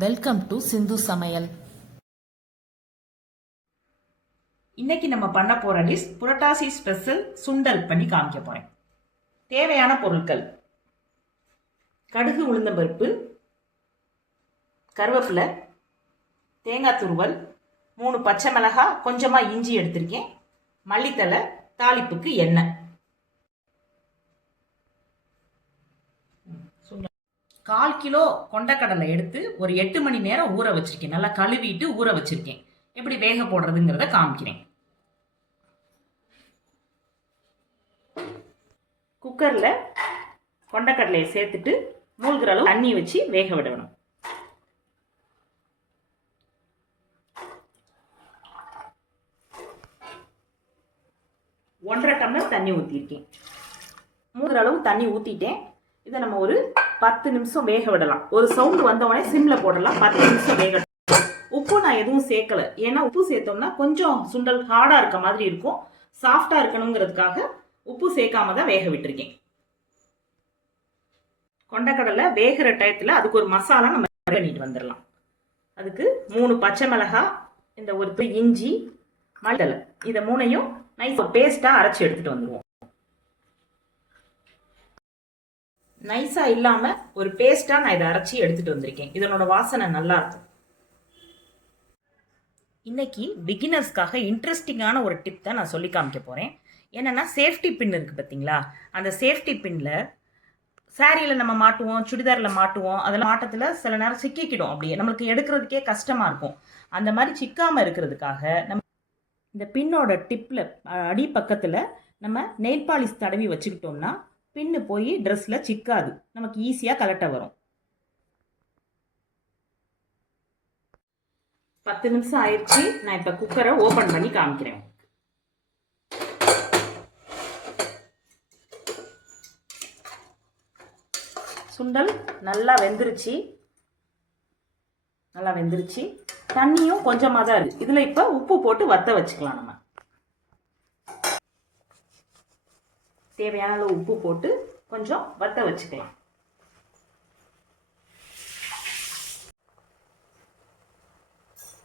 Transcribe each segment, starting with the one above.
Welcome to சிந்து சமையல். இன்னைக்கு நம்ம பண்ண போற டிஷ் புரட்டாசி ஸ்பெஷல் சுண்டல் பண்ணி காமிக்க போறேன். தேவையான பொருட்கள்: கடுகு உளுந்தம்பருப்பு, கருவேப்பிலை, தேங்காய் துருவல், 3 பச்சை மிளகாய், கொஞ்சமா இஞ்சி எடுத்திருக்கேன், மல்லித்தலை, தாளிப்புக்கு எண்ணெய். 1/4 கிலோ கொண்டக்கடலை எடுத்து ஒரு 8 மணி நேரம் ஊற வச்சிருக்கேன். நல்லா கழுவிட்டு ஊற வச்சிருக்கேன். எப்படி வேக போடுறதுங்கிறத காமிக்கிறேன். குக்கர்ல கொண்டக்கடலையை சேர்த்துட்டு மூழ்கிற அளவு தண்ணி வச்சு வேக விடணும். ஒன்றரை டம்ளர் தண்ணி ஊற்றிருக்கேன். மூழ்கிற அளவு தண்ணி ஊற்றிட்டேன். இதை நம்ம ஒரு 10 நிமிஷம் வேக விடலாம். ஒரு சவுண்டு வந்தவொடனே சிம்ல போடலாம். 10 நிமிஷம் வேக. உப்பு நான் எதுவும் சேர்க்கல. ஏன்னா உப்பு சேர்த்தோம்னா கொஞ்சம் சுண்டல் ஹார்டா இருக்க மாதிரி இருக்கும். சாஃப்டா இருக்கணுங்கிறதுக்காக உப்பு சேர்க்காம தான் வேக விட்டுருக்கேன். கொண்டக்கடலை வேகிற டயத்துல அதுக்கு ஒரு மசாலா நம்ம பண்ணிட்டு வந்துடலாம். அதுக்கு 3 பச்சை மிளகாய், இந்த ஒரு இஞ்சி, மல்லித்தலை, இதை 3ஐயும் நைஸா பேஸ்டா அரைச்சி எடுத்துட்டு வந்துடுவோம். நைஸா இல்லாம ஒரு பேஸ்டா நான் இதை அரைச்சி எடுத்துட்டு வந்திருக்கேன். இதனோட வாசனை நல்லா இருக்கும். இன்னைக்கு பிகினர்ஸ்க்காக இன்ட்ரெஸ்டிங்கான ஒரு டிப் தான் நான் சொல்லி காமிக்க போறேன். என்னன்னா, சேஃப்டி பின் இருக்கு பார்த்தீங்களா? அந்த சேஃப்டி பின்ல சாரியில நம்ம மாட்டுவோம், சுடிதார்ல மாட்டுவோம். அதெல்லாம் மாட்டத்துல சில நேரம் சிக்கிக்கிடும். அப்படியே நம்மளுக்கு எடுக்கிறதுக்கே கஷ்டமா இருக்கும். அந்த மாதிரி சிக்காம இருக்கிறதுக்காக நம்ம இந்த பின்னோட டிப்ல அடி பக்கத்துல நம்ம நெயில் பாலிஷ் தடவி வச்சுக்கிட்டோம்னா பின்னு போய் ட்ரெஸ்ல சிக்காது. நமக்கு ஈஸியா கலட்ட வரும். 10 நிமிஷம் ஆயிடுச்சு. நான் இப்ப குக்கரை ஓபன் பண்ணி காமிக்கிறேன். சுண்டல் நல்லா வெந்துருச்சு. தண்ணியும் கொஞ்சமா தான் இருக்கு. இதுல இப்ப உப்பு போட்டு வத்த வச்சுக்கலாம். நம்ம தேவையான அளவு உப்பு போட்டு கொஞ்சம் வத்த வச்சுக்கலாம்.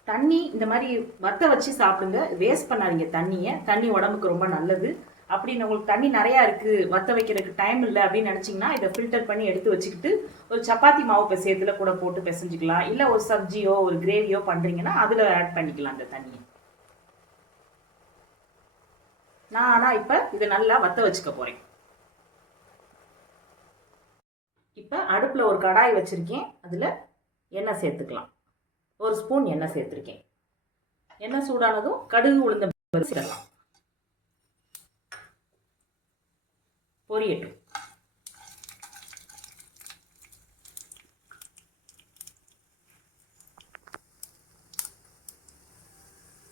தண்ணி இந்த மாதிரி வத்த வச்சு சாப்பிடுங்க. வேஸ்ட் பண்ணாதீங்க தண்ணியை. தண்ணி உடம்புக்கு ரொம்ப நல்லது. அப்படின்னு உங்களுக்கு தண்ணி நிறையா இருக்கு, வத்த வைக்கிறதுக்கு டைம் இல்லை அப்படின்னு நினைச்சீங்கன்னா இதை ஃபில்டர் பண்ணி எடுத்து வச்சுக்கிட்டு ஒரு சப்பாத்தி மாவு பிசையத்துல கூட போட்டு பிசைஞ்சிக்கலாம். இல்லை ஒரு சப்ஜியோ ஒரு கிரேவியோ பண்றீங்கன்னா அதுல ஆட் பண்ணிக்கலாம் அந்த தண்ணியை. நான் ஆனா இப்ப இதை நல்லா வத்த வச்சுக்க போறேன். இப்ப அடுப்புல ஒரு கடாய் வச்சிருக்கேன். அதுல எண்ணெய் சேர்த்துக்கலாம். 1 ஸ்பூன் எண்ணெய் சேர்த்திருக்கேன். எண்ணெய் சூடானதும் கடுகு உளுந்தம் பருப்பு சேர்க்கலாம். பொரியட்டும்.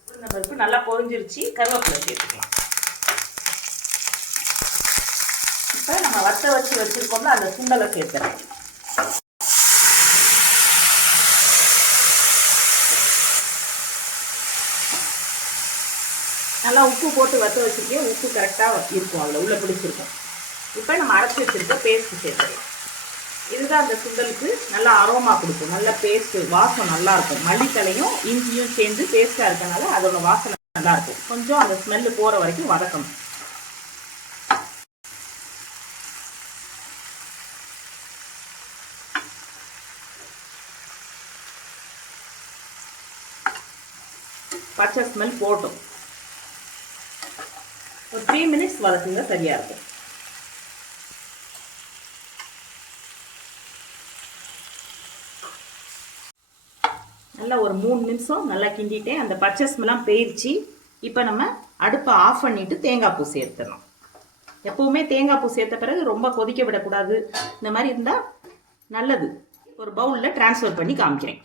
உளுந்தம் பருப்பு நல்லா பொரிஞ்சிருச்சு. கருவேப்பிலை சேர்த்துக்கலாம். இப்போ நம்ம வத்த வச்சு வச்சிருக்கோம்ல, அந்த சுண்டலை சேர்த்துறேன். நல்லா உப்பு போட்டு வத்த வச்சிருக்கேன். உப்பு கரெக்டாக இருக்கும், அதில் உள்ள பிடிச்சிருக்கும். இப்போ நம்ம அரைச்சி வச்சிருக்க பேஸ்ட் சேர்த்துறேன். இதுதான் அந்த சுண்டலுக்கு நல்லா அரோமா கொடுக்கும். நல்ல பேஸ்ட் வாசம் நல்லா இருக்கும். மல்லித்தலையும் இஞ்சியும் சேர்ந்து பேஸ்டா இருக்கனால அதோட வாசனை நல்லா இருக்கும். கொஞ்சம் அந்த ஸ்மெல்லு போற வரைக்கும் வதக்கணும். பச்சை ஸ்மெல் போட்டும் ஒரு 3 மினிட்ஸ் வதக்குங்க, சரியா இருக்கும். நல்லா ஒரு 3 நிமிஷம் நல்லா கிண்டிட்டேன். அந்த பச்சை ஸ்மெல்லாம் போயிடுச்சு. இப்போ நம்ம அடுப்பை ஆஃப் பண்ணிட்டு தேங்காய் பூ சேர்த்துடலாம். எப்பவுமே தேங்காய் பூ சேர்த்த பிறகு ரொம்ப கொதிக்க விடக்கூடாது. இந்த மாதிரி இருந்தா நல்லது. ஒரு பவுல்ல டிரான்ஸ்ஃபர் பண்ணி காமிக்கிறேன்.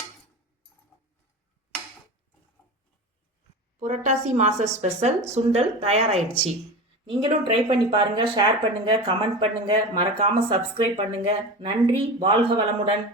புரட்டாசி மாச ஸ்பெஷல் சுண்டல் தயாராயிடுச்சு. நீங்களும் ட்ரை பண்ணி பாருங்க. ஷேர் பண்ணுங்க, கமெண்ட் பண்ணுங்க, மறக்காம சப்ஸ்கிரைப் பண்ணுங்க. நன்றி. வாழ்க வளமுடன்.